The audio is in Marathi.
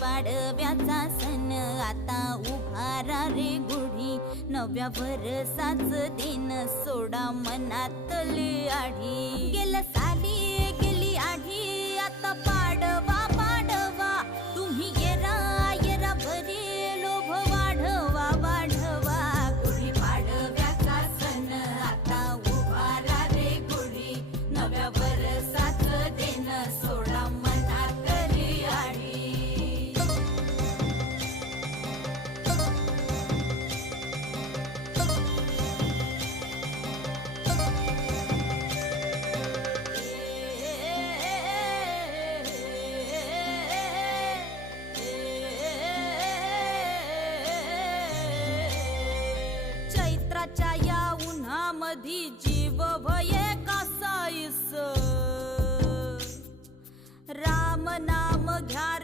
पाडव्याचा सण आता उभारा रे गुढी, नव्या वर्षाच दिन सोडा मनातली आढी. गेल्या साली गेली आढी, आता पाडवा पाडवा, तुम्ही येरा येरा भरी लोभ वाढवा वाढवा. गुढी पाडव्याचा सण आता उभारा रे गुढी, नव्या वर्षाच दिन सोडा मनातली आढी. चैत्राच्या या उन्हामधी जीव भये कासाईस, राम नाम घ्या